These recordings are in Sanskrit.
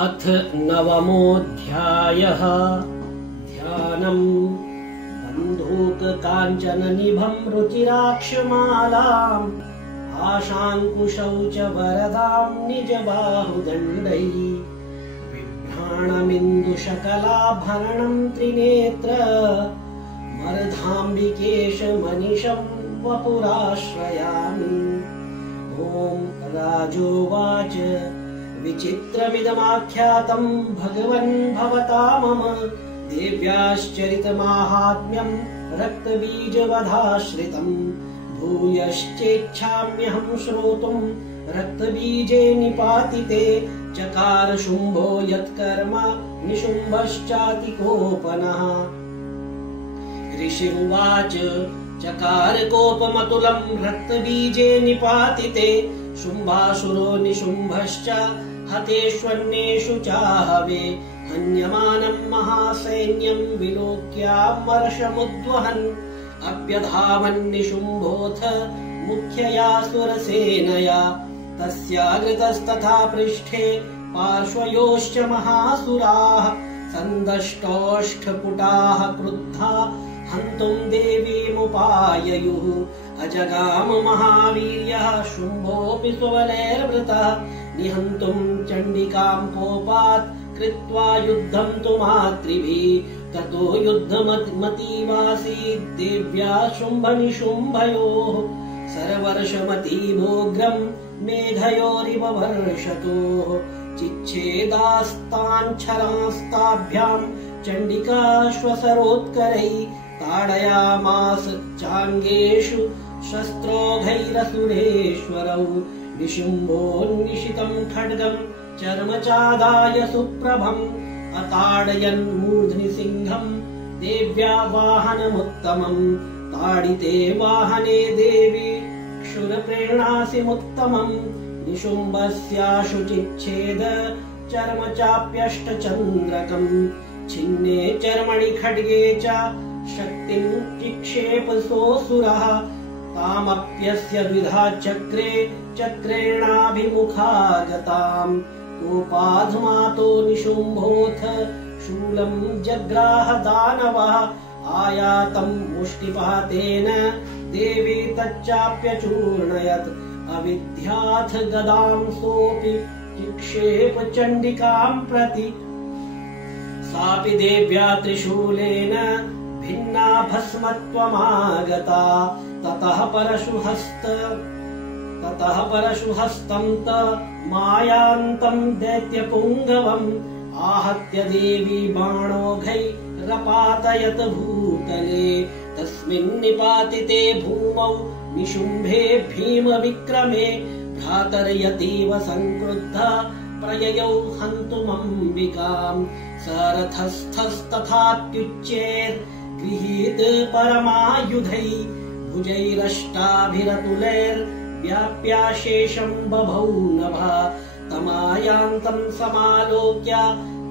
अथ नवमोऽध्यायः। ध्यानम्। बन्धूककाञ्चननिभं रुचिराक्षमालाम् आशाङ्कुशौ च वरदां निजबाहुदण्डैः बिभ्राणमिन्दुशकलाभरणं त्रिनेत्र मरधाम्बिकेशमनिशं वपुराश्रयामि। ॐ राजोवाच विचित्रमिदमाख्यातं भगवन् भवता मम देव्याश्चरितमाहात्म्यं रक्तबीजवधाश्रितम् भूयश्चेच्छाम्यहं श्रोतुं रक्तबीजे निपातिते चकार शुम्भो यत्कर्म निशुम्भश्चातिकोपनः। ऋषिरुवाच चकार कोपमतुलं रक्तबीजे निपातिते शुम्भासुरो निशुम्भश्च हतेष्वन्येषु चाहवे हन्यमानं महासैन्यं विलोक्यामर्षमुद्वहन् अभ्यधावन् निशुम्भोऽथ मुख्यया सुरसेनया तस्याग्रतस्तथा पृष्ठे पार्श्वयोश्च महासुराः सन्दष्टोष्ठपुटाः क्रुद्धा हन्तुं देवीमुपाययुः। अजगाम महावीर्यः शुम्भोऽपि स्वबलैर्वृतः निहन्तुं चण्डिकां कोपात् कृत्वा युद्धं तु मातृभिः। ततो युद्धमतीवासीत् देव्या शुम्भनिशुम्भयोः सरवर्षमतीवोग्रं मेघयोरिव वर्षतोः चिच्छेदास्ताञ्छलास्ताभ्यां चण्डिकाश्वसरोत्करैः ताडयामास चाङ्गेषु शस्त्रौघैरसुरेश्वरौ। निशुम्भोन्निशितं खड्गं चर्मचादाय सुप्रभम् अताडयन् मूर्ध्नि सिंहं देव्या वाहनमुत्तमम्। ताडिते वाहने देवी क्षुरप्रेणासिमुत्तमम् निशुम्भस्याशु चिच्छेद चर्मचाप्यष्टचन्द्रकम् छिन्ने चर्मणि खड्गे च शक्तिं चिक्षेपसोऽसुरः तामप्यस्य द्विधा चक्रे चक्रेणाभिमुखा गताम्। कोपाधमातो निशुम्भोऽथ शूलं जग्राह दानवः आयातं मुष्टिपातेन देवी तच्चाप्यचूर्णयत् अविद्याथ गदां सोऽपि चिक्षेप चण्डिकां प्रति। सापि देव्या त्रिशूलेन भिन्ना भस्मत्वमागता ततः परशुहस्तं त मायान्तं दैत्यपुङ्गवम् आहत्य देवी बाणौघैरपातयत भूतले तस्मिन् निपातिते भूमौ निशुम्भे भीमविक्रमे भ्रातर्यतीव संक्रुद्धा प्रययौ हन्तुमम्बिकाम्। सरथस्थस्तथात्युच्चैर्गृहीत परमायुधैः भुजैरष्टाभिरतुलैर्व्याप्याशेषं बभौ नभः तमायान्तं समालोक्य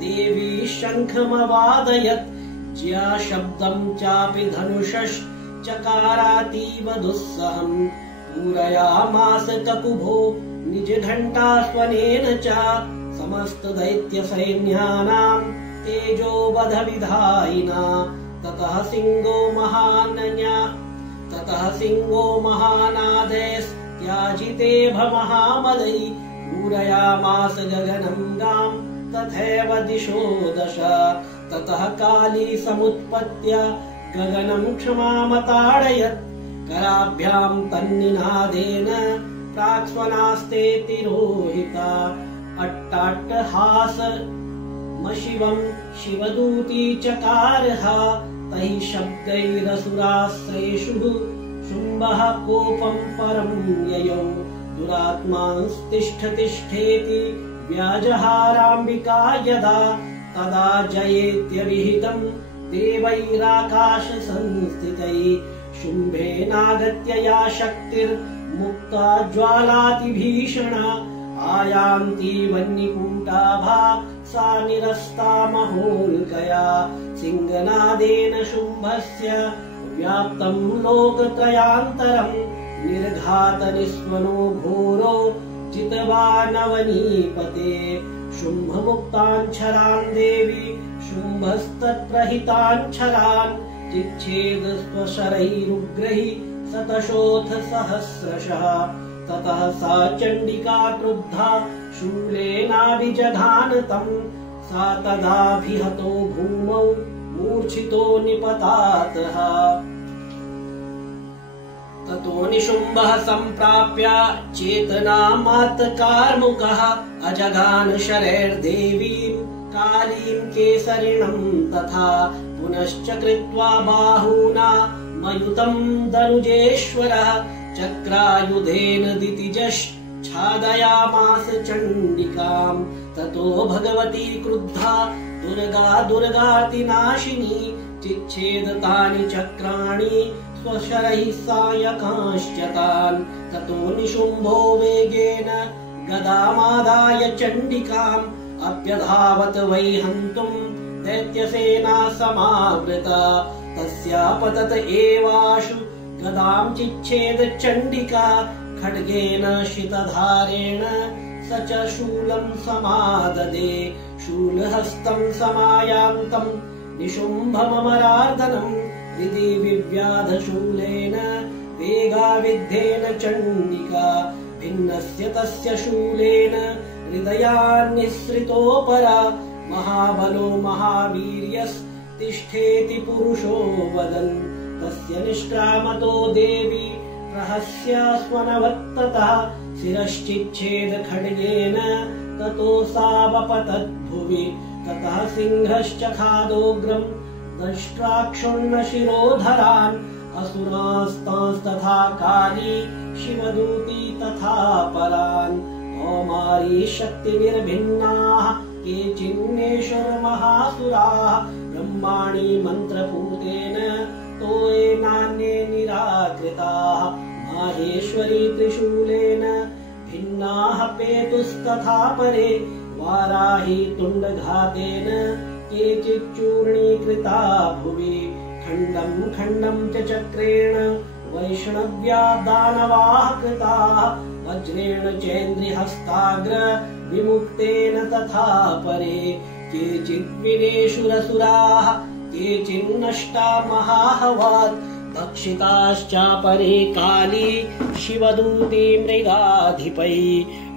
देवी शङ्खमवादयत् ज्या शब्दं चापि धनुषश्चकारातीव दुस्सहम् पूरयामास ककुभो निजघण्टास्वनेन च समस्तदैत्यसैन्यानां तेजोवधविधायिना। ततः सिंहो महानादैस्त्याजिते भमहामदै पूरयामास गगनं गां तथैव दिशो दश। ततः काली समुत्पत्य गगनं क्षमामताडयत् कराभ्यां तन्निनादेन प्राक्स्वनास्ते तिरोहिता। अट्टाट्टहासमशिवं शिवदूती चकारः तैः शब्दैरसुरास्त्रेषु शुम्भः कोपं परं ययौ दुरात्मांस्तिष्ठतिष्ठेति व्याजहाराम्बिका यदा तदा जयेत्यभिहितं देवैराकाशसंस्थितैः शुम्भेनागत्य या शक्तिर्मुक्ता ज्वालातिभीषणा आयान्ति वह्निकूटाभा सा निरस्ता महोल्कया सिंहनादेन शुम्भस्य व्याप्तं लोकत्रयान्तरम् निर्घातनिस्वनो घोरो जितवानवनीपते शुम्भमुक्तान् छलान् देवी शुम्भस्तत्प्रहितान् छलान् चिच्छेद स्वशरैरुग्रैः शतशोऽथ सहस्रशः। ततः सा चण्डिका क्रुद्धा शूलेनाभिजघान तम्। सा तदाभिहतो भूमौ मूर्छितो निपतातः। ततो निशुम्भः सम्प्राप्य चेतनामात्तकार्मुकः अजगान शरैर्देवीं कालीं केसरिणं तथा। पुनश्च कृत्वा बाहूना मयुतं दनुजेश्वरः चक्रायुधेन दितिजश्छादयामास चण्डिकाम्। ततो भगवती क्रुद्धा दुर्गा दुर्गातिनाशिनी चिच्छेद तानि चक्राणि स्वशरैः सायकांश्च तान्। ततो निशुम्भो वेगेन गदामादाय चण्डिकाम् अप्यधावत वै हन्तुम् दैत्यसेना समावृता। तस्यापतत एवाशु गदां चिच्छेद चण्डिका खड्गेन शितधारेण स च शूलं समाददे। शूलहस्तं समायान्तं निशुम्भममरार्दनं हृदि विव्याधशूलेन वेगाविद्धेन चण्डिका। भिन्नस्य तस्य शूलेन हृदयान्निःसृतोपरा। महाबलो महावीर्यस्तिष्ठेति पुरुषो वदन् तस्य निष्क्रामतो देवी प्रहस्य स्वनवत्ततः शिरश्चिच्छेद खड्गेन ततो सावपतद्भुवि। ततः सिंहश्च खादोग्रं दष्ट्राक्षुण्ण शिरोधरान् असुरास्तांस्तथा काली शिवदूती तथा परान्। कौमारी शक्तिनिर्भिन्नाः केचिन्नेश्वरमहासुराः ब्रह्माणि मन्त्रपूतेन तोयेनान्ये निराकृताः। माहेश्वरी त्रिशूलेन भिन्नाः पेतुस्तथा परे वाराही तुण्डघातेन केचिच्चूर्णीकृता भुवि। खण्डं खण्डं च चक्रेण वैष्णव्या दानवाः कृताः वज्रेण चेन्द्रिहस्ताग्र विमुक्तेन तथा परे। केचिद्विनेशुरसुराः केचिन्नष्टा महाहवात् दक्षिताश्चापरे काली शिवदूती मृगाधिपै।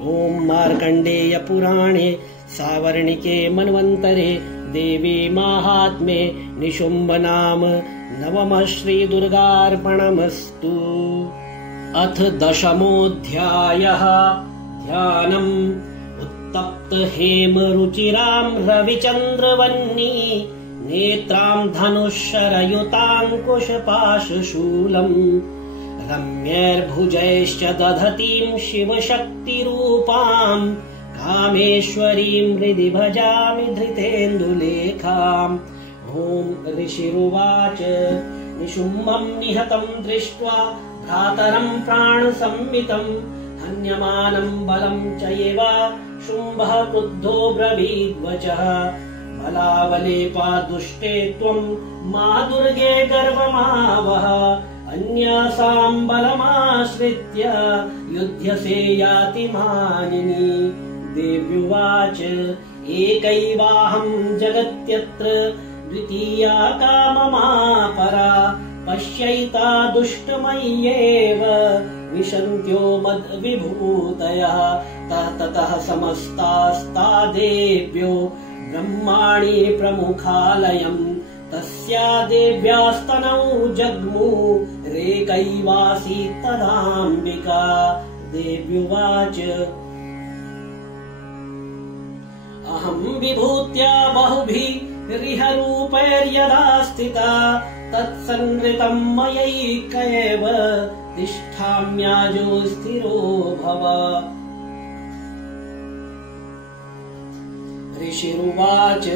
ॐ मार्कण्डेय पुराणे सावर्णिके मन्वन्तरे देवी माहात्म्ये निशुम्भ नाम नवमः श्रीदुर्गार्पणमस्तु। अथ दशमोऽध्यायः। ध्यानम्। उत्तप्त हेम रुचिरां रविचन्द्रवह्नि नेत्रां धनुःशरयुताङ्कुशपाशशूलम् रम्यैर्भुजैश्च दधतीं शिवशक्तिरूपाम् कामेश्वरीं हृदि भजामि धृतेन्दुलेखाम्। ॐ ऋषिरुवाच निशुम्भं निहतं दृष्ट्वा भ्रातरं प्राणसंवितं हन्यमानं बलं चैव शुम्भः क्रुद्धो ब्रवीद्वचः। बलावलेपा दुष्टे त्वं मा दुर्गे गर्वमावह अन्यासां बलमाश्रित्य युध्यसे याति मानिनी। देव्युवाच एकैवाहं जगत्यत्र द्वितीया का ममापरा पश्यैता दुष्टमय्येव विशन्त्यो मद्विभूतयः। ततः समस्तास्ता देव्यो ब्रह्माणि प्रमुखालयम् तस्या देव्यास्तनौ जग्मु रेकैवासीत् तदाम्बिका। देव्युवाच अहं विभूत्या बहुभिरिह रूपैर्यदा स्थिता तत्संहृतं मयैकैव तिष्ठाम्याजो स्थिरो भव। ऋषिरुवाच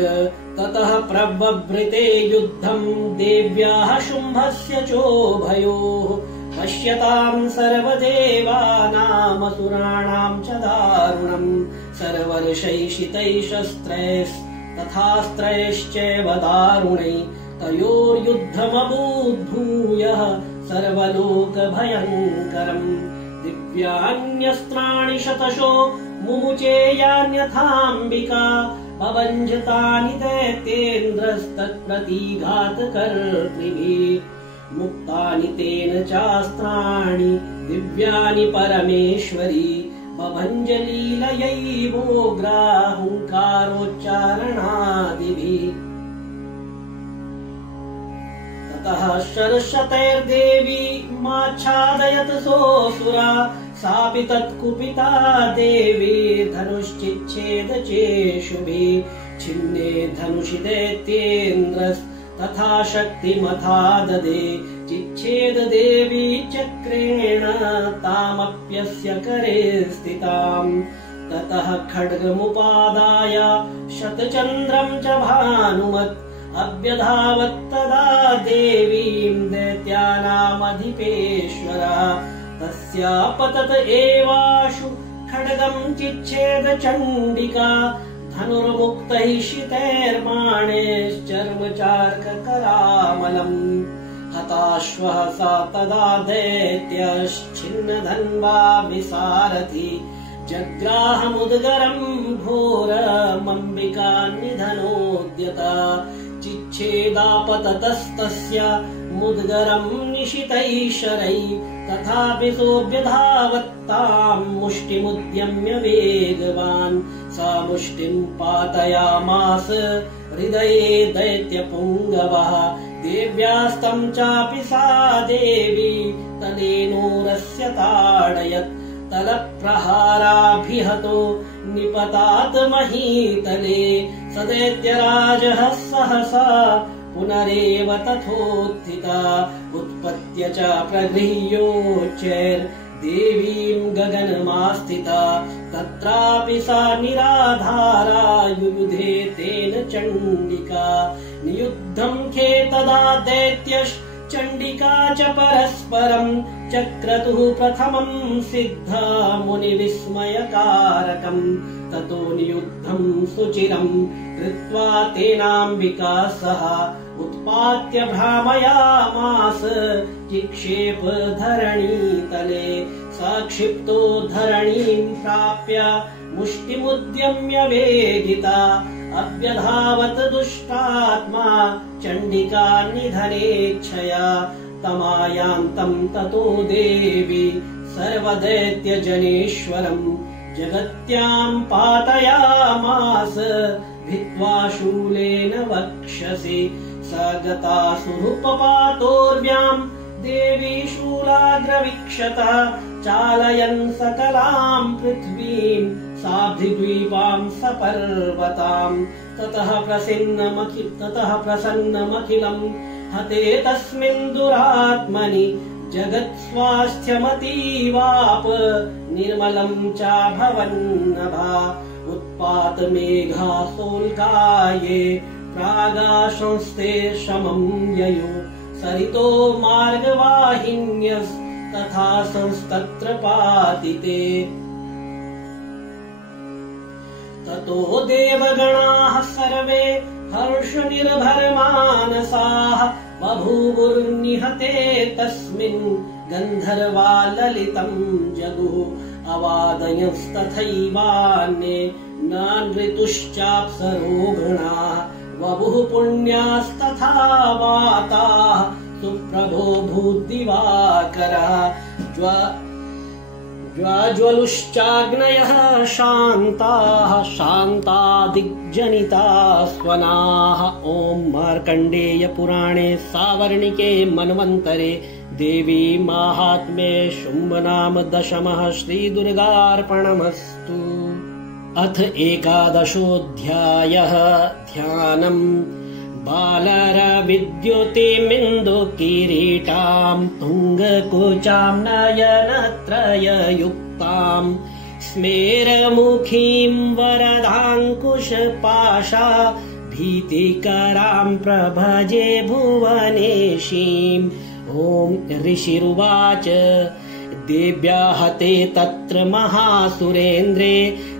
ततः प्रववृते युद्धं देव्याः शुम्भस्य चोभयोः पश्यतां सर्वदेवानामसुराणां च दारुणम् सर्वर्षैषितैः शस्त्रैस्तथास्त्रैश्चैव दारुणैः तयोर्युद्धमभूद्भूयः सर्वलोकभयङ्करम्। दिव्यान्यस्त्राणि शतशो मुमुचेयान्यथाम्बिका भवञ्जतानि दैत्येन्द्रस्तत्प्रतिघातकर्तृभिः मुक्तानि तेन चास्त्राणि दिव्यानि परमेश्वरी भवञ्जलीलयैवोग्राहुङ्कारोच्चारणादिभिः ततः शर्षतैर्देवी माच्छादयत सोऽसुरा सापि तत्कुपिता देवी धनुश्चिच्छेद चेषुभिः छिन्ने धनुषि दैत्येन्द्रस्तथा शक्तिमथा ददे चिच्छेद देवी चक्रेण तामप्यस्य करे स्थिताम् ततः खड्गमुपादाय शतचन्द्रं च भानुमत् अभ्यधावत्तदा देवीं दैत्यानामधिपेश्वरा तस्या पतत एवाशु खड्गं चिच्छेद चण्डिका धनुर्मुक्तैः शितैर्बाणैश्चर्मचार्ककरामलम् हताश्वः सा तदा दैत्यश्छिन्नधन्वा विसारथि जग्राहमुद्गरम् घोरमम्बिका निधनोद्यता चिच्छेदापततस्तस्य मुद्गरम् निशितैः शरैः तथापि सोऽभ्यधावत्ताम् मुष्टिमुद्यम्य वेगवान् सा मुष्टिम् पातयामास हृदये दैत्यपुङ्गवः देव्यास्तं चापि सा देवी तलेनोरस्य ताडयत् तलप्रहाराभिहतो निपतात महीतले स दैत्यराजः सहसा पुनरेव तथोत्थिता उत्पत्य च प्रगृह्योच्चैर्देवीं गगनमास्थिता तत्रापि सा निराधारा युयुधे तेन चण्डिका नियुद्धं खे तदा दैत्यश्चण्डिका च परस्परम् चक्रतुः प्रथमं सिद्धा मुनिविस्मयकारकम् ततो नियुद्धं सुचिरं कृत्वा तेनाम्बिका सह उत्पात्य भ्रामयामास चिक्षेप धरणीतले साक्षिप्तो धरणीं प्राप्य मुष्टिमुद्यम्य वेगिता अभ्यधावत दुष्टात्मा चण्डिका निधनेच्छया तमायान्तं ततो देवी सर्वदैत्यजनेश्वरम् जगत्यां पातयामास भित्त्वा शूलेन वक्षसि स गतासुरुपपातोर्व्यां देवी शूलाग्रवीक्षतः चालयन् सकलां पृथ्वीं साब्धिद्वीपां सपर्वताम् ततः प्रसन्नमखिलम् हते तस्मिन् दुरात्मनि जगत्स्वास्थ्यमतीवाप निर्मलं चाभवन्नभा उत्पातमेघासोल्काये प्रागाशंस्ते शमं ययो सरितो मार्गवाहिन्यस्तथा संस्तत्र पातिते ततो देवगणाः सर्वे हर्षनिर्भरमानसाः बभूवुर्निहते तस्मिन् गन्धर्वा ललितं जगुः अवादयंस्तथैवान्ये नानृतुश्चाप्सरो गणाः वपुः पुण्यास्तथा वाताः सुप्रभो भूद्दिवाकरः ज्वाज्वलुश्चाग्नयः शान्ताः शान्तादिग्जनिता स्वनाः ॐ मार्कण्डेय पुराणे सावर्णिके मन्वन्तरे देवी माहात्म्ये शुम्भनाम दशमः श्रीदुर्गार्पणमस्तु। अथ एकादशोऽध्यायः ध्यानम् बालरविद्युतिमिन्दुकिरीटाम् तुङ्गकुचां नयनत्रययुक्ताम् स्मेरमुखीं वरदाङ्कुशपाशा भीतिकरां प्रभजे भुवनेशीम् ॐ ऋषिरुवाच देव्या हते तत्र महासुरेन्द्रे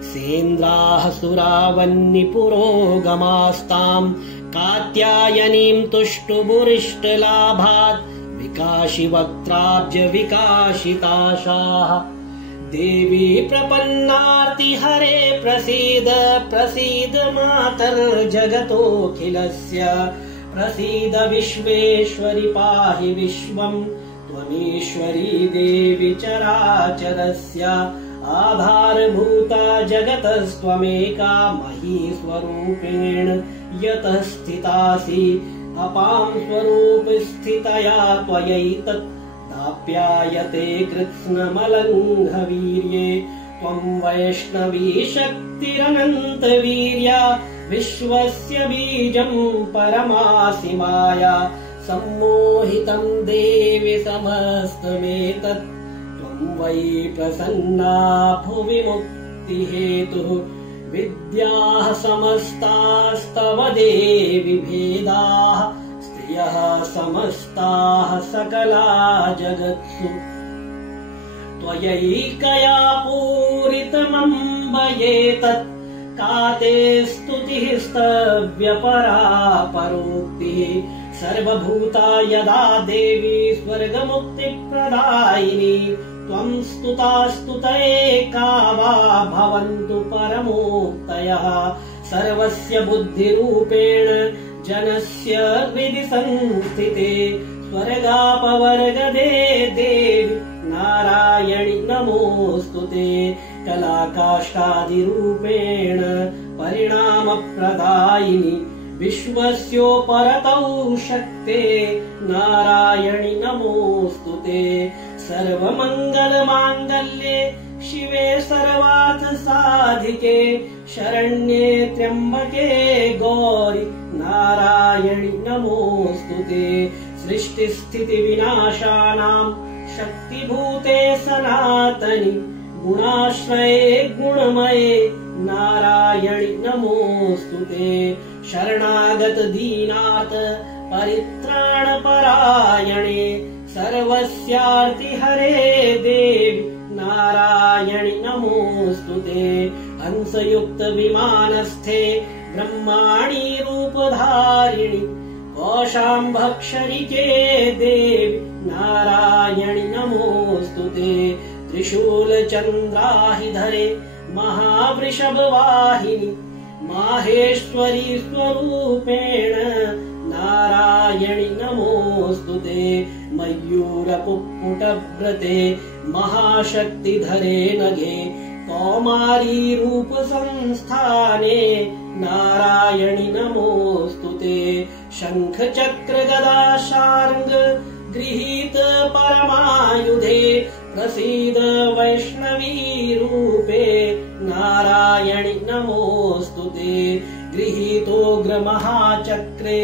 सेन्द्राः सुरावन्निपुरोगमास्ताम् कात्यायनीं तुष्टुबुरिष्टलाभात् विकाशिवक्त्राब्ज विकाशिताशाः देवी प्रपन्नार्ति हरे प्रसीद प्रसीद मातर्जगतोऽखिलस्य प्रसीद विश्वेश्वरि पाहि विश्वम् त्वमीश्वरी देवी चराचरस्य आधारभूता जगतस्त्वमेका महीस्वरूपेण यतः स्थितासि अपां स्वरूपस्थितया त्वयैतत् दाप्यायते कृत्स्नमलङ्घवीर्ये त्वं वैष्णवी शक्तिरनन्तवीर्या विश्वस्य बीजं परमासि माया सम्मोहितं देवि समस्तमेतत् त्वं वै प्रसन्ना भुवि मुक्तिहेतुः विद्याः समस्तास्तव देवि भेदाः स्त्रियः समस्ताः सकला जगत्सु त्वयैकया पूरितमम्बयेतत् का ते स्तुतिः स्तव्यपरा परोक्तिः सर्वभूता यदा देवी स्वर्गमुक्तिप्रदायिनी त्वं स्तुता स्तुतैका वा भवन्तु परमोक्तयः सर्वस्य बुद्धिरूपेण जनस्य हृदि संस्थिते स्वर्गापवर्गदे देवि नारायणि नमोऽस्तुते कलाकाष्ठादिरूपेण परिणामप्रदायिनि विश्वस्योपरतौ शक्ते नारायणि नमोऽस्तुते सर्वमङ्गलमाङ्गल्ये शिवे सर्वार्थसाधिके शरण्ये त्र्यम्बके गौरि नारायणि नमोऽस्तुते सृष्टिस्थितिविनाशानां शक्तिभूते सनातनि गुणाश्रये गुणमये नारायणि नमोऽस्तुते शरणागत दीनार्थ परित्राणपरायणे सर्वस्यार्ति हरे देवि नारायणि नमोऽस्तुते हंसयुक्त विमानस्थे ब्रह्माणि रूपधारिणि कौशाम्भक्षरिके देवि नारायणि नमोऽस्तुते त्रिशूलचन्द्राहिधरे महावृषभवाहिनि माहेश्वरी स्वरूपेण नारायणि नमोऽस्तुते मयूरकुक्कुटव्रते महाशक्तिधरे नघे कौमारी रूपसंस्थाने नारायणि नमोऽस्तुते शङ्खचक्र गदा शार्ङ्ग गृहीत परमायुधे प्रसीद वैष्णवी रूपे नारायणि नमोऽस्तुते गृहीतोग्रमहाचक्रे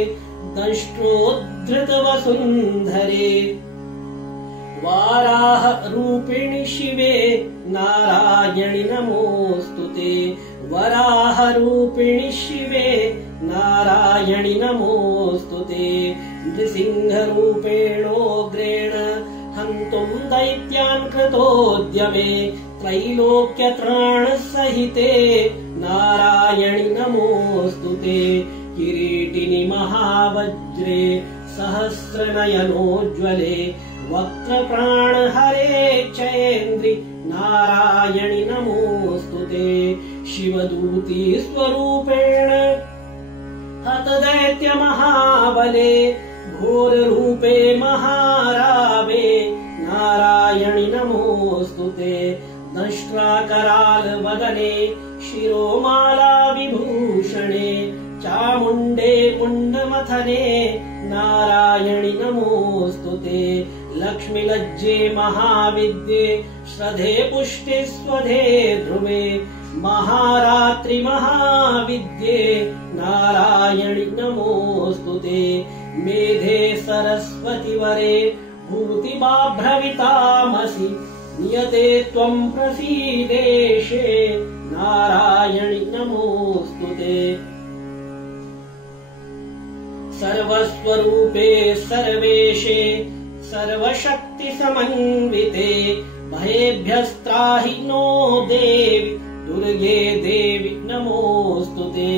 दष्ट्रोद्धृतवसुन्धरे वाराह रूपिणि शिवे नारायणि नमोऽस्तुते वराह रूपिणि शिवे नारायणि नमोऽस्तुते नृसिंहरूपेणोग्रेण हन्तुं दैत्यान् कृतोद्यमे त्रैलोक्यत्राणसहिते नारायणि नमोऽस्तुते किरीटिनि महावज्रे सहस्रनयनोज्ज्वले वक्त्रप्राणहरे चेन्द्रि नारायणि नमोऽस्तुते शिवदूती स्वरूपेण हतदैत्यमहाबले घोररूपे महारावे नारायणि नमोऽस्तुते दंष्ट्राकरालवदने शिरोमाला विभूषणे चामुण्डे मुण्डमथने नारायणि नमोऽस्तुते लक्ष्मीलज्जे महाविद्ये श्रद्धे पुष्टे स्वधे ध्रुवे महारात्रि महाविद्ये नारायणि नमोऽस्तुते मेधे सरस्वति वरे भूतिबाभ्रवितामसि नियते त्वं प्रसीदेशे नारायणि नमोऽस्तुते सर्वस्वरूपे सर्वेशे सर्वशक्तिसमन्विते भयेभ्यस्त्राहि नो देवि दुर्गे देवि नमोऽस्तुते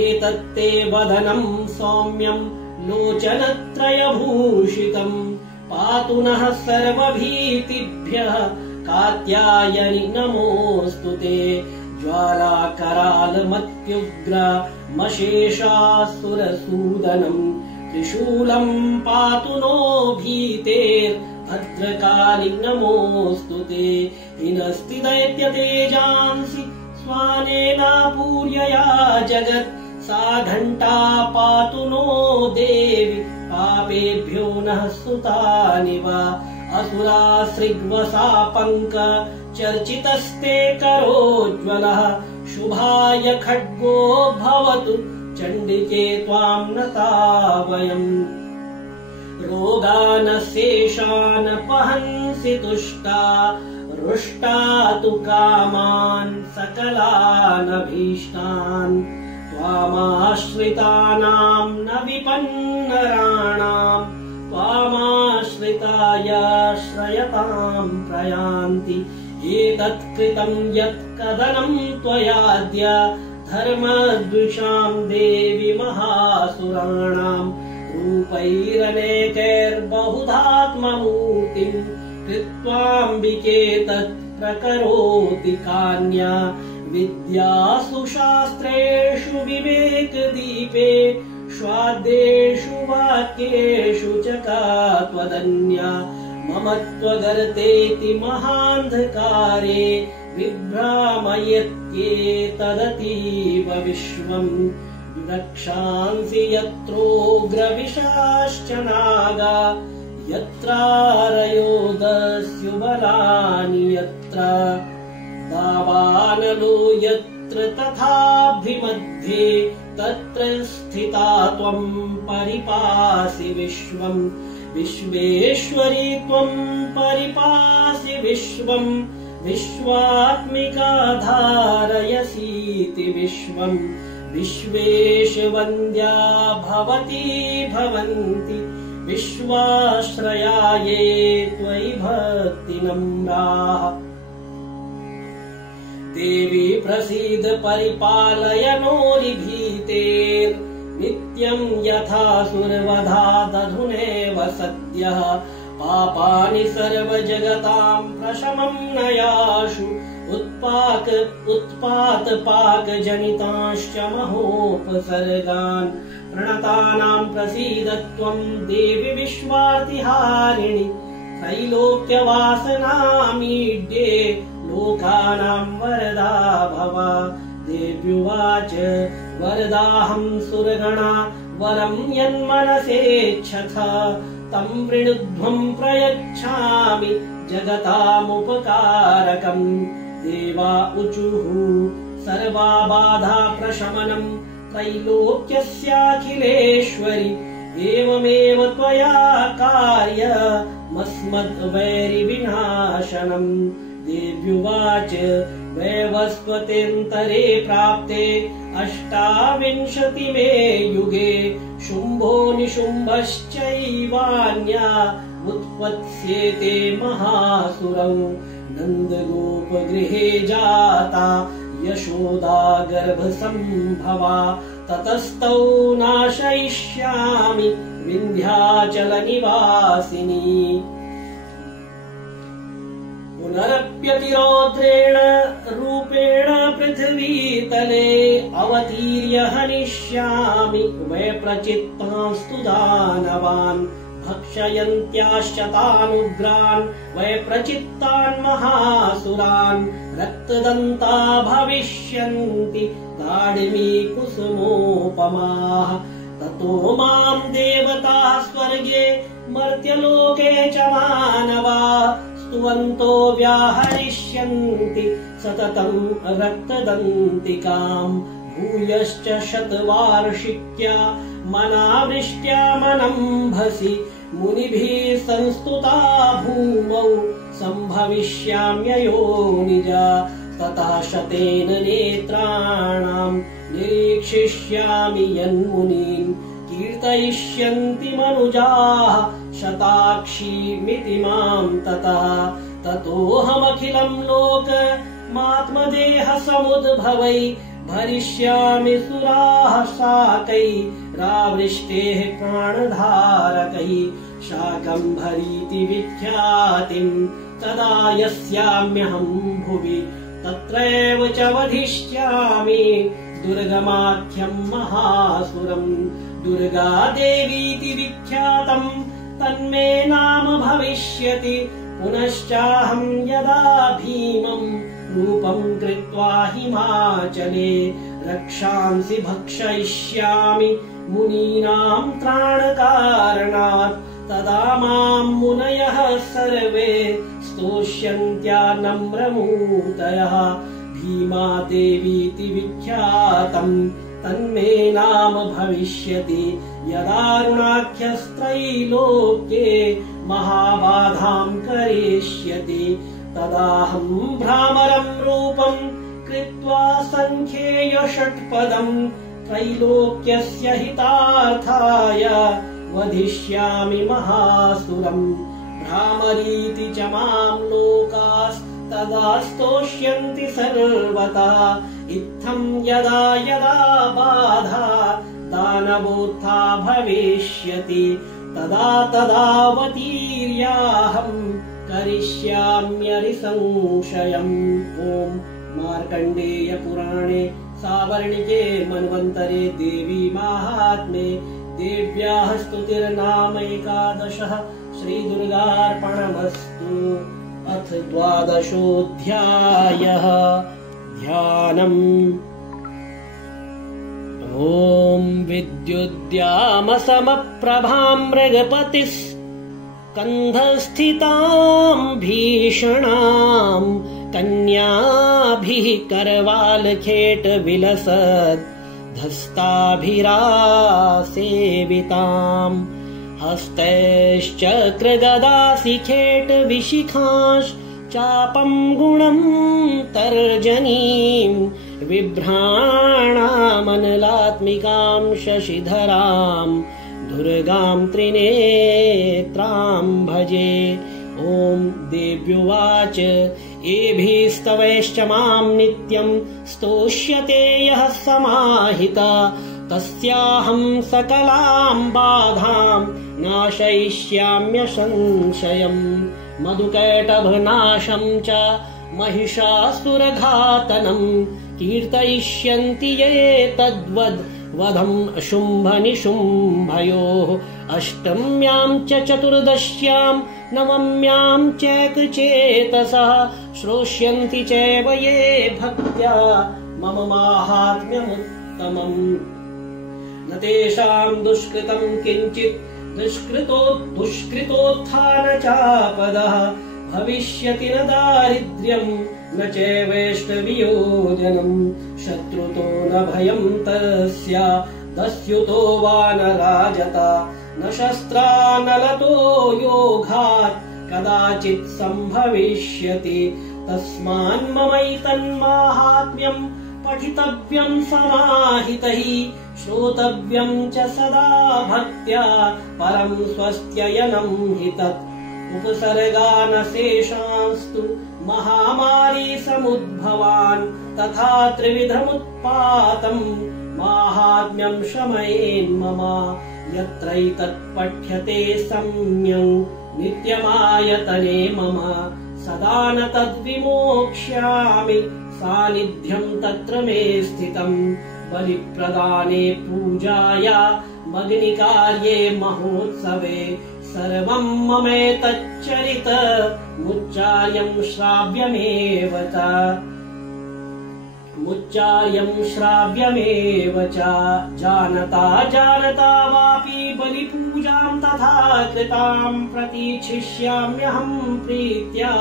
एतत्ते वदनं सौम्यं लोचनत्रयभूषितं पातु नः सर्वभीतिभ्यः कात्यायनि नमोऽस्तु ते ज्वालाकरालमत्युग्रमशेषासुरसूदनम् त्रिशूलम् पातु नो भीतेर्भद्रकाली नमोऽस्तु ते हिनस्ति दैत्यतेजांसि स्वानेनापूर्यया जगत् सा घण्टा पातु नो देवि पापेभ्यो नः सुतानि वा असुरासृग्वसापङ्क चर्चितस्ते करोज्ज्वलः शुभाय खड्गो भवतु चण्डिके त्वां नता वयम् रोगानशेषानपहंसि तुष्टा रुष्टा तु कामान् सकलानभीष्टान् त्वामाश्रितानां न विपन्नराणां त्वामाश्रिताय श्रयतां प्रयान्ति एतत्कृतं यत्कदनं त्वयाद्य धर्मद्विषां देवि महासुराणां रूपैरनेकैर्बहुधात्ममूर्तिं कृत्वाम्बिके तत् प्रकरोति कान्या विद्यासु शास्त्रेषु विवेकदीपे स्वादेषु वाक्येषु च का त्वदन्या मम त्वगर्तेति महान्धकारे विभ्रामयत्येतदतीव विश्वम् रक्षांसि यत्रोग्रविशाश्च नागा यत्रारयोदस्युबलानि यत्र दावानलो यत्र तथाभिमध्ये तत्र स्थिता त्वं परिपासि विश्वम् विश्वेश्वरी त्वं परिपासि विश्वम् विश्वात्मिका धारयसीति विश्वम् विश्वेशवन्द्या भवती भवन्ति विश्वाश्रयाये त्वयि भक्तिनम्राः देवी प्रसीद परिपालय नोरिभीतेर्नित्यं यथासुरवधादधुनेव सद्यः पापानि सर्वजगतां प्रशमं नयाशु उत्पातपाकजनितांश्च महोपसर्गान् प्रणतानां प्रसीद त्वं देवि विश्वार्तिहारिणि त्रैलोक्यवासनामीड्ये लोकानां वरदा भव देव्युवाच वरदाहं सुरगणा वरं यन्मनसेच्छथ तं वृणुध्वं प्रयच्छामि जगतामुपकारकम् देवा ऊचुः सर्वा बाधा प्रशमनं त्रैलोक्यस्याखिलेश्वरि एवमेव त्वया कार्यमस्मद्वैरिविनाशनम् देव्युवाच वैवस्वतेऽन्तरे प्राप्ते 28 युगे शुम्भो निशुम्भश्चैवान्या उत्पत्स्येते महासुरौ नन्दगोपगृहे जाता यशोदा गर्भसम्भवा ततस्तौ नाशयिष्यामि विन्ध्याचलनिवासिनी पुनरप्यतिरौद्रेण रूपेण पृथिवीतले अवतीर्य हनिष्यामि वैप्रचित्तांस्तु दानवान् भक्षयन्त्याश्च तानुग्रान् वैप्रचित्तान् महासुरान् रक्तदन्ता भविष्यन्ति दाडिमी कुसुमोपमाः ततो मां देवताः स्वर्गे मर्त्यलोके च मानवा स्तुवन्तो व्याहरिष्यन्ति सततं रक्तदन्तिकाम् भूयश्च शतवार्षिक्या मनावृष्ट्या मनम्भसि मुनिभिः संस्तुता भूमौ सम्भविष्याम्ययो निजा ततः शतेन नेत्राणां निरीक्षिष्यामि यन्मुनीन् कीर्तयिष्यन्ति मनुजाः शताक्षीमिति मां ततः ततोऽहमखिलं लोकमात्मदेहसमुद्भवै भरिष्यामि सुराः शाकैरावृष्टेः प्राणधारकैः शाकम्भरीति विख्यातिं तदा यस्याम्यहं भुवि तत्रैव च वधिष्यामि दुर्गमाख्यं महासुरम् दुर्गादेवीति विख्यातं तन्मे नाम भविष्यति पुनश्चाहं यदा भीमं रूपं कृत्वा हिमाचले रक्षांसि भक्षयिष्यामि मुनीनां त्राणकारणात् तदा मां मुनयः सर्वे स्तोष्यन्त्या नम्रमूर्तयः भीमादेवीति विख्यातं तन्मे नाम भविष्यति यदारुणाख्यस्त्रैलोक्ये महाबाधां करिष्यति तदाहं भ्रामरं रूपं कृत्वा संख्येय षट्पदं त्रैलोक्यस्य हितार्थाय वधिष्यामि महासुरम् भ्रामरीति च मां लोकास्तदा स्तोष्यन्ति सर्वथा इत्थं यदा यदा बाधा दानवोत्था भविष्यति तदा तदावतीर्याहं करिष्याम्यरिसंशयम्। ॐ मार्कण्डेय पुराणे सावर्णिके मन्वन्तरे देवी माहात्म्ये देव्याः स्तुतिर्नाम 11 श्रीदुर्गार्पणमस्तु। अथ 12ोऽध्यायः ध्यानम्। ॐ विद्युद्यामसमप्रभां मृगपतिः स्कन्धस्थितां भीषणां कन्याभिः करवालखेट विलसत् धस्ताभिरासेविताम् हस्तैश्चक्रगदाशिखेट विशिखाश्चापं गुणं तर्जनीं बिभ्राणामनलात्मिकां शशिधरां दुर्गां त्रिनेत्रां भजे। ॐ देव्युवाच एभिस्तवैश्च मां नित्यं स्तोष्यते यः समाहिता तस्याहं सकलां बाधां नाशयिष्याम्यसंशयम्। मधुकैटभनाशं च महिषासुरघातनं कीर्तयिष्यन्ति ये तद्वद् वधं शुम्भनिशुम्भयोः। अष्टम्यां च चतुर्दश्यां नवम्यां चैकचेतसः श्रोष्यन्ति चैव ये भक्त्या मम माहात्म्यमुत्तमम्। न तेषां दुष्कृतं किञ्चित् दुष्कृतोत्थानचापदः भविष्यति न दारिद्र्यं न चैवेष्टवियोजनम्। शत्रुतो न भयं तस्य दस्युतो वा न राजता न शस्त्रा न लतो योगात् कदाचित् सम्भविष्यति। तस्मान्ममैतन्माहात्म्यं पठितव्यं समाहितैः श्रोतव्यं च सदा भक्त्या परं स्वस्त्ययनं हि तत्। उपसर्गानशेषांस्तु महामारी समुद्भवान् तथा त्रिविधमुत्पातं माहात्म्यं शमयेन्मम। यत्रैतत् पठ्यते सम्यक् नित्यमायतने मम सदा न तद्विमोक्ष्यामि सानिध्यं तत्र मे स्थितम्। बलिप्रदाने पूजाया मग्निकार्ये महोत्सवे सर्वं ममेतच्चरित मुच्चार्यं श्राव्यमेव च। जानता जानता वापि बलिपूजां तथा कृतां प्रतीक्षिष्याम्यहं प्रीत्या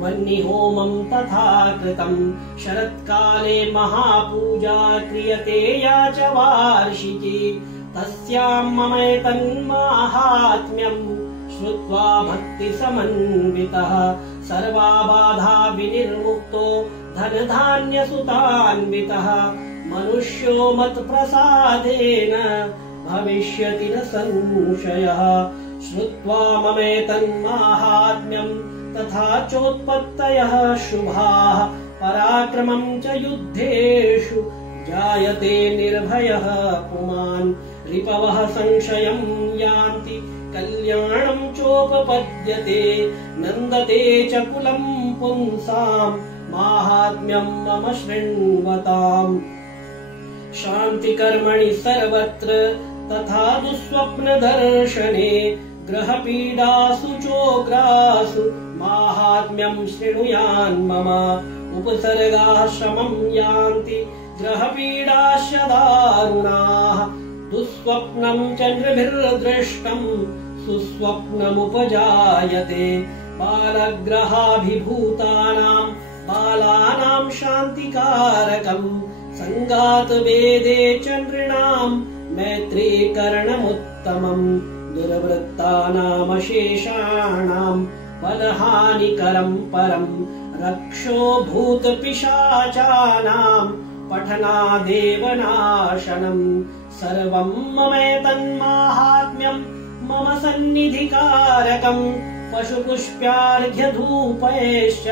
वह्निहोमं तथा कृतं। शरत्काले महापूजा क्रियते या च वार्षिकी तस्यां ममैतन्माहात्म्यं श्रुत्वा भक्तिसमन्वितः सर्वाबाधा विनिर्मुक्तो धनधान्यसुतान्वितः। मनुष्यो मत्प्रसादेन भविष्यति न संशयः। श्रुत्वा ममैतन्माहात्म्यं तथा चोत्पत्तयः शुभाः पराक्रमं च युद्धेषु जायते निर्भयः पुमान्। रिपवः संशयं यान्ति कल्याणं चोपपद्यते नन्दते च कुलं पुंसां माहात्म्यं मम शृण्वताम् शान्तिकर्मणि सर्वत्र तथा दुःस्वप्नदर्शने ग्रहपीडासु चोग्रासु माहात्म्यं शृणुयान्मम उपसर्गाश्रमं यान्ति ग्रहपीडाश्च दारुणाः दुःस्वप्नं च नृभिर्दृष्टं सुस्वप्नमुपजायते बालग्रहाभिभूतानां बालानां शान्तिकारकम् संगात वेदे च नृणां मैत्रीकरणमुत्तमम् दुर्वृत्तानामशेषाणां बलहानिकरं परम् रक्षो भूतपिशाचानां पठनादेव नाशनम् सर्वं ममेतन्माहात्म्यं मम सन्निधिकारकम् पशुपुष्प्यार्घ्यधूपैश्च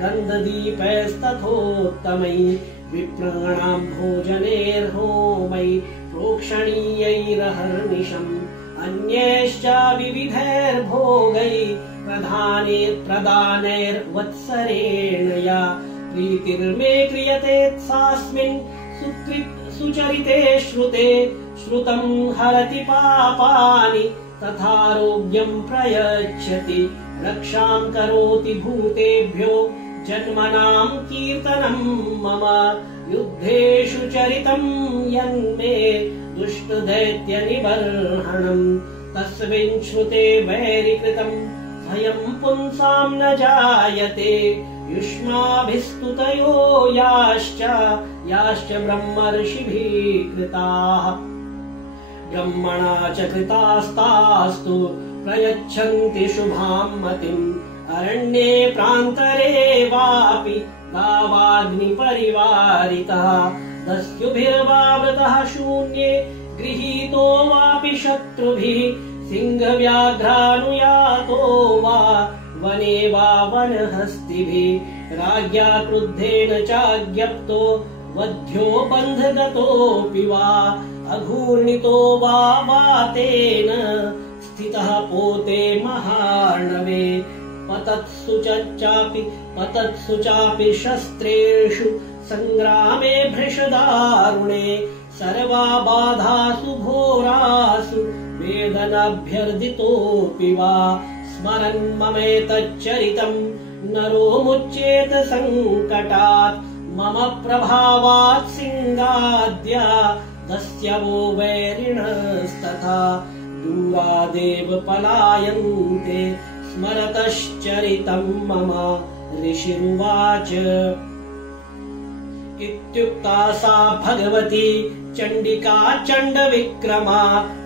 गन्धदीपैस्तथोत्तमैः विप्राणां भोजनैर्होमै प्रोक्षणीयैरहर्निशम् अन्यैश्च विविधैर्भोगै प्रदानैर्वत्सरेण या प्रीतिर्मे क्रियतेऽस्मिन् सुचरिते श्रुते श्रुतं हरति पापानि तथारोग्यं प्रयच्छति रक्षां करोति भूतेभ्यो जन्मनां कीर्तनं मम युद्धेषु चरितं यन्मे दुष्टदैत्यनिबर्हणम् तस्मिन् श्रुते वैरिकृतं भयं पुंसां न जायते युष्माभिस्तुतयो याश्च ब्रह्मर्षिभिः कृताः ब्रह्मणा च कृतास्तास्तु प्रयच्छन्ति शुभां मतिम् अरण्ये प्रान्तरे वापि दावाग्निपरिवारितः दस्युभिर्वावृतः शून्ये गृहीतो वापि शत्रुभिः सिंहव्याघ्रानुयातो वा वने वा वनहस्तिभिः राज्ञा क्रुद्धेन चाज्ञप्तो वध्यो बन्धगतोऽपि वा अघूर्णितो वा वातेन स्थितः पोते महार्णवे पतत्सु चापि शस्त्रेषु संग्रामे भृशदारुणे सर्वा बाधासु घोरासु वेदनाभ्यर्दितोऽपि वा स्मरन् ममेतच्चरितं नरो मुच्येत सङ्कटात् मम प्रभावात् सिंहाद्य दस्यवो वैरिणस्तथा दूरादेव पलायन्ते स्मरतश्चरितं मम ऋषिरुवाच इत्युक्ता सा भगवती चण्डिका चण्डविक्रमा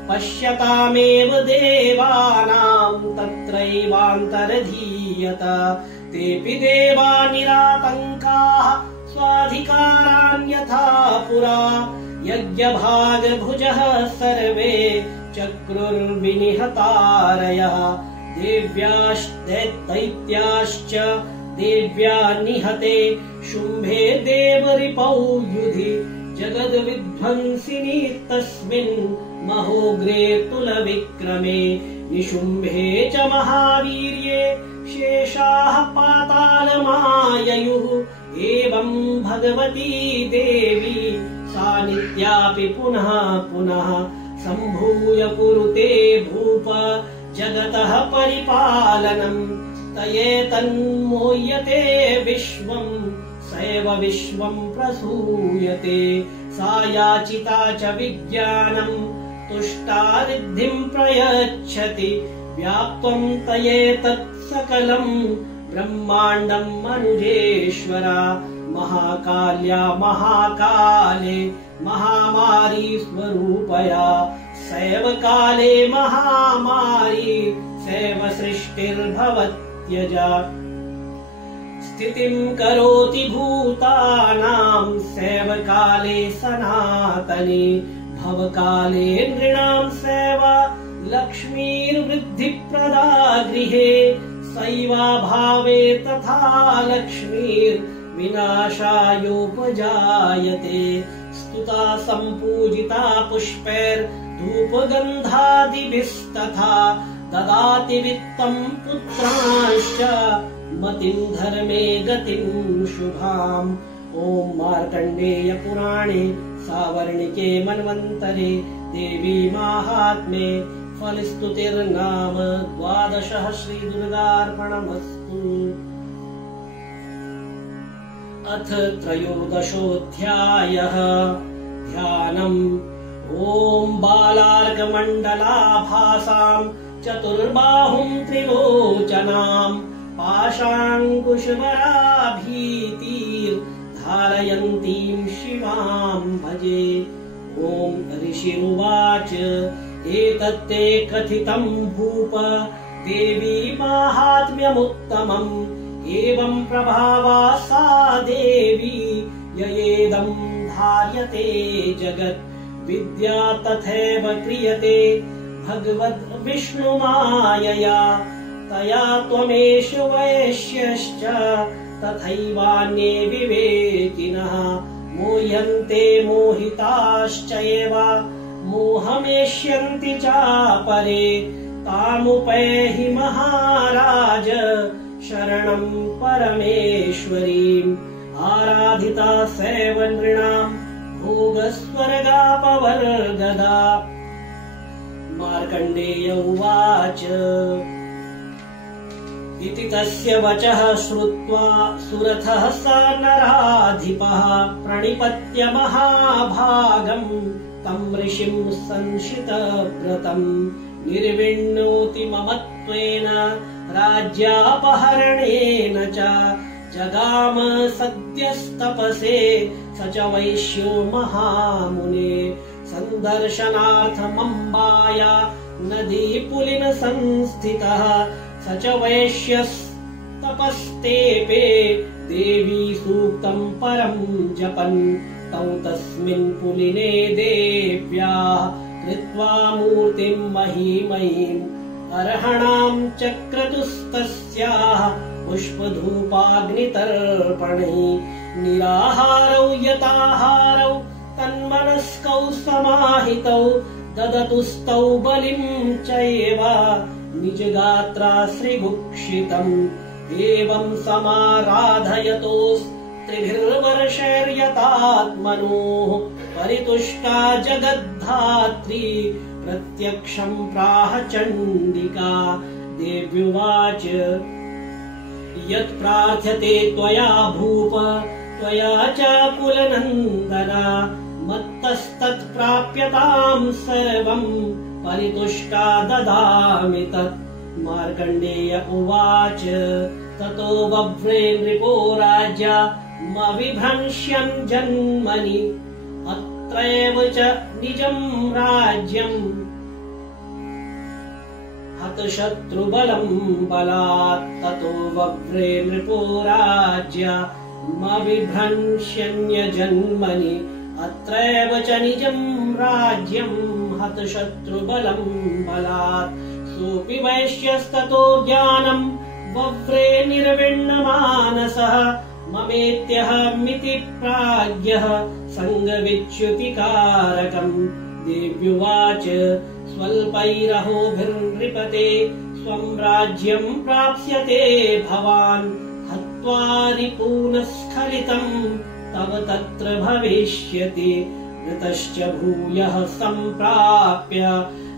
पश्यतामेव देवानां तत्रैवान्तरधीयत तेऽपि देवा निरातङ्काः स्वाधिकारान् यथा पुरा यज्ञभागभुजः सर्वे चक्रुर्विनिहतारयः दैत्याश्च देव्या निहते शुम्भे देवरिपौ युधि जगद्विध्वंसिनी तस्मिन् महोग्रे तुलविक्रमे निशुम्भे च महावीर्ये शेषाः पातालमाययुः एवं भगवती देवी सा नित्यापि पुनः पुनः सम्भूय कुरुते भूप जगतः परिपालनम् तयेतन्मोह्यते विश्वं सैव विश्वं प्रसूयते सा याचिता च विज्ञानं तुष्टा रिद्धिं प्रयच्छति व्याप्तं तयेतत् सकलं ब्रह्माण्डं मनुजेश्वरा महाकाल्या महाकाले महामारी स्वरूपया सैव काले महामारी सैव सृष्टिर्भवत्यजा स्थितिं करोति भूतानां सैव काले सनातने भवकाले नृणां सैव लक्ष्मीर्वृद्धिप्रदा गृहे सैवाभावे तथा लक्ष्मीर्विनाशायोपजायते स्तुता सम्पूजिता पुष्पैर्धूपगन्धादिभिस्तथा ददाति वित्तं पुत्रांश्च मतिं धर्मे गतिं शुभाम्। ॐ मार्कण्डेय पुराणे सावर्णिके मन्वन्तरे देवी माहात्म्ये फलस्तुतिर्नाम 12 श्रीदुर्गार्पणमस्तु। अथ त्रयोदशोऽध्यायः ध्यानम्। ॐ बालार्कमण्डलाभासां चतुर्बाहुं त्रिलोचनाम् पाशाङ्कुशवराभीतिर्धारयन्तीं शिवां भजे। ॐ ऋषिरुवाच एतत्ते कथितं भूप देवी माहात्म्यमुत्तमम्। एवं प्रभावा सा देवी ययेदं धार्यते जगत्। विद्या तथैव क्रियते भगवद्विष्णुमायया तया त्वमेष वैश्यश्च तथैवान्ये विवेकिनः। मोह्यन्ते मोहिताश्चैव मोहमेष्यन्ति चापरे। तामुपैहि महाराज शरणं परमेश्वरीम्। आराधिता सैव नृणाम् भोगस्वर्गापवर्गदा। मार्कण्डेय उवाच इति तस्य वचः श्रुत्वा सुरथः स नराधिपः प्रणिपत्य महाभागम् तं ऋषिं संशितव्रतम्। निर्विण्णोति ममत्वेन राज्यापहरणेन च जगाम सद्यस्तपसे स च वैश्यो महामुने। सन्दर्शनार्थमम्बाया नदीपुलिन संस्थितः स च वैश्यस्तपस्तेपे देवी सूक्तं परं जपन्। तौ तस्मिन् पुलिने देव्याः कृत्वा मूर्तिं महीमयीम् अर्हणां चक्रतुस्तस्याः पुष्पधूपाग्नितर्पणैः। निराहारौ यताहारौ तन्मनस्कौ समाहितौ ददतुस्तौ बलिं चैव निजगात्रा श्रीगुक्षितम्। एवं समाराधयतोस्त्रिभिर्वर्षैर्यतात्मनोः परितुष्टा जगद्धात्री प्रत्यक्षं प्राह चण्डिका। देव्युवाच यत् प्रार्थ्यते त्वया भूप त्वया च कुलनन्दन मत्तस्तत् प्राप्यतां सर्वं परितुष्टा ददामि तत्। मार्कण्डेय उवाच ततो बभ्रे नृपो राज्यमविभ्रंश्यन् जन्मनि अत्रैव च निजं राज्यम् हतशत्रुबलं बलात्। ततो बभ्रे नृपो राज्यमविभ्रंश्यन्यजन्मनि अत्रैव च निजं राज्यं हतशत्रुबलं बलात्। सोऽपि वैश्यस्ततो ज्ञानं बभ्रे निर्विण्णमानसः ममेत्यहमिति प्राज्ञः सङ्गविच्युतिकारकम्। देव्युवाच स्वल्पैरहोभिर्नृपते स्वं राज्यं प्राप्स्यते भवान्। हत्वा रिपूनस्खलितं तव तत्र भविष्यति। ऋतश्च भूयः सम्प्राप्य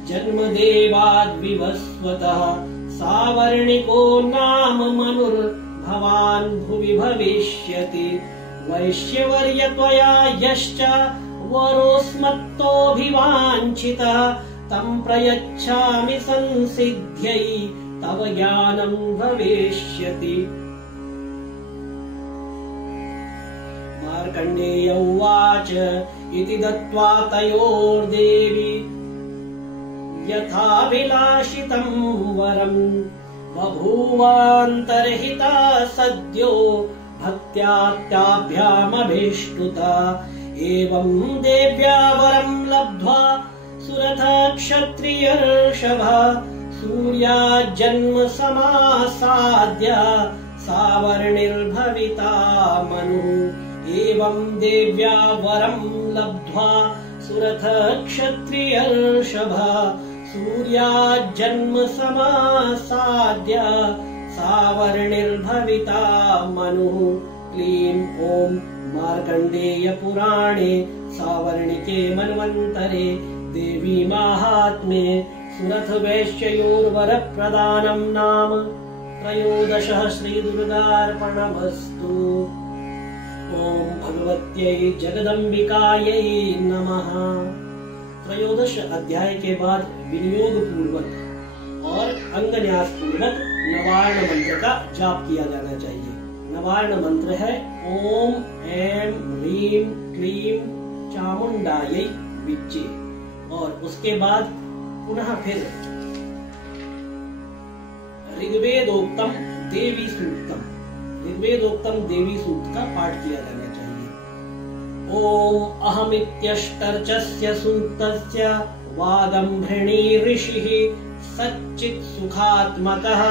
जन्मदेवाद्विवस्वतः सावर्णिको नाम मनुर्भवान् भुवि भविष्यति। वैश्यवर्य त्वया यश्च वरोऽस्मत्तोऽभिवाञ्छितः तं प्रयच्छामि संसिद्ध्यै तव ज्ञानं भविष्यति। मार्कण्डेय उवाच इति दत्त्वा तयोर्देवी यथाभिलाषितं वरम् बभूवान्तर्हिता सद्यो भक्त्याभ्यामभीष्टुता। एवं देव्या वरं लब्ध्वा सुरथ क्षत्रियर्षभ सूर्याजन्म समासाद्य सावर्णिर्भविता मनुः। एवं देव्या वरं लब्ध्वा सुरथ क्षत्रियर्षभा सूर्याज्जन्म समासाद्य सावर्णिर्भविता मनुः। क्लीं ॐ मार्कण्डेय पुराणे सावर्णिके मन्वन्तरे देवी माहात्म्ये सुरथ वैश्ययोर्वर प्रदानं नाम 13 श्रीदुर्गार्पणमस्तु। ॐ भगवत्यै जगदम्बिकायै नमः। 13 अध्याय के बाद विनियोग पूर्वक और अंगन्यास पूर्वक नवार्ण मंत्र का जाप किया जाना चाहिए। नवार्ण मंत्र है ओम ऐं ह्रीं क्लीं चामुंडायै विच्चे। और उसके बाद पुनः फिर ऋग्वेदोक्तम देवी सूक्तम देवी सूक्त का पाठ किया जाना चाहिए। ओम अहमित्यष्टर्चस्य सूक्तस्य वादम्भृणी ऋषिः सच्चित् सुखात्मकः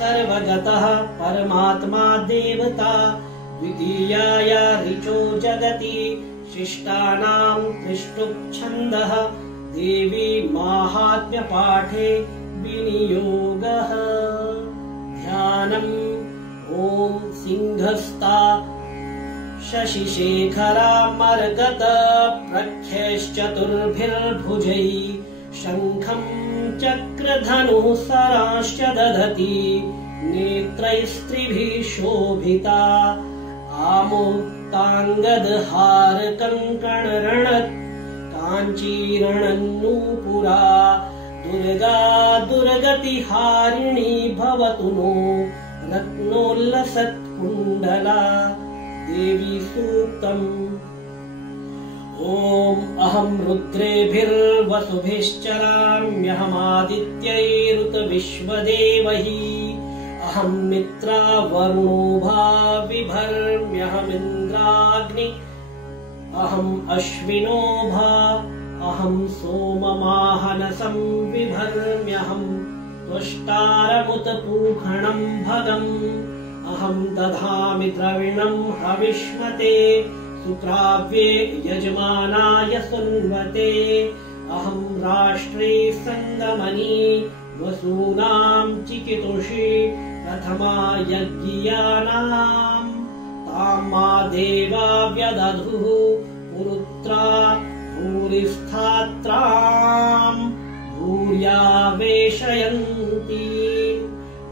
सर्वगतः परमात्मा देवता द्वितीयाया ऋचो जगति शिष्टानां त्रिष्टुप् छन्दः देवी माहात्म्य पाठे विनियोगः। ध्यानम् ॐ सिंहस्ता शशिशेखरा मर्गत प्रख्यैश्चतुर्भिर्भुजैः शङ्खं चक्रधनुः सरांश्च दधति नेत्रैस्त्रिभिः शोभिता आमुक्ताङ्गदहारकङ्कणरणत् काञ्चीरणन्नूपुरा दुर्गा दुर्गतिहारिणी भवतु नो रत्नोल्लसत्कुण्डला। देवी सूक्तम् ॐ अहं रुद्रेभिर्वसुभिश्चराम्यहमादित्यैरुत विश्वदेवैः अहं मित्रा वरुणो भाविभर्म्यहमिन्द्राग्नि अहम् अश्विनो भा अहं सोममाहनसं विभर्म्यहं त्वष्टारमुत पूषणं भगम् अहं दधामि द्रविणं हविष्मते सुत्राव्ये यजमानाय सुन्वते अहं राष्ट्रे सन्दमनी वसूनां चिकितुषी प्रथमा यज्ञियानां तां मा देवा व्यदधुः पुरुत्रा भूरिस्थात्रां भूर्यावेशयन्ति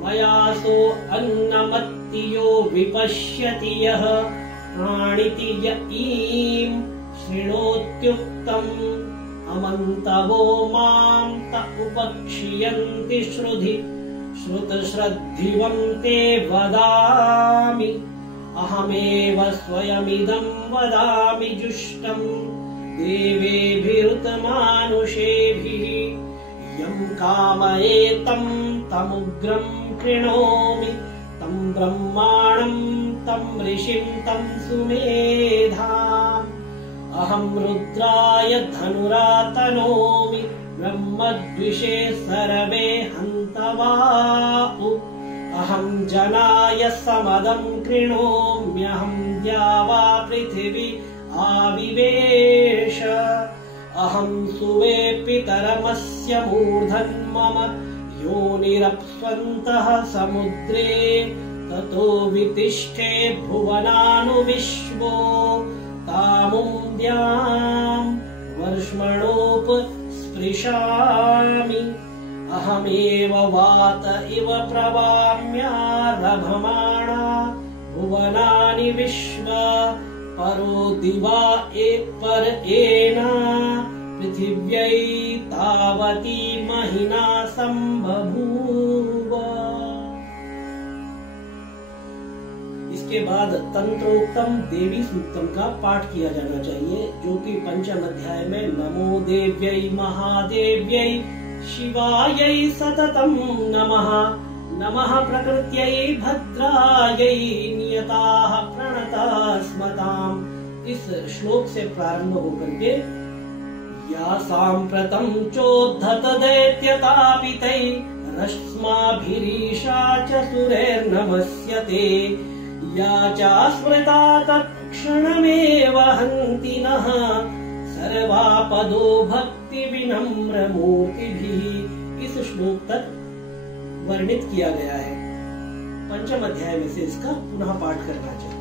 मयासो अन्नमत्तियो विपश्यति यः प्राणिति य ईं शृणोत्युक्तम् अमन्तवो मां त उपक्षियन्ति श्रुतश्रद्धिवं ते वदामि अहमेव स्वयमिदं वदामि जुष्टम् देवेभिरुतमानुषेभिः यं कामयेतं तमुग्रं कृणोमि तं ब्रह्माणं तं ऋषिं तं सुमेधाम् अहं रुद्राय धनुरातनोमि ब्रह्मद्विषे सर्वे हन्तवाउ अहं जनाय समदं कृणोम्यहं द्यावा पृथिवी आविवेश अहं सुवे पितरमस्य मूर्धन्मम योनिरप्स्वन्तः समुद्रे ततो वितिष्ठे भुवनानुविश्वो तामुं द्यां वर्ष्मणोपस्पृशामि अहमेव वात इव प्रवाम्यारभमाणा भुवनानि विश्व परो दिवा पर एना पृथिव्यै तावती महिना संबभूव। इसके बाद तंत्रोक्तम देवी सूक्तम का पाठ किया जाना चाहिए, जो कि पंचम अध्याय में नमो देव्यै महादेव्यै शिवायै सततं नमः नमः प्रकृत्यै भद्रायै नियताः प्रणतास्मताम्। इस श्लोक से प्रारंभ होकर के या साम्प्रतं चोद्धत दैत्यतापितै रश्माभिरीशा च सुरैर्नमस्यते या च स्मृता तत् क्षणमेव हन्ति नः सर्वापदो भक्ति विनम्र मूर्तिभिः। इस श्लोक तक वर्णित किया गया है। पंचम अध्याय में से इसका पुनः पाठ करना चाहिए।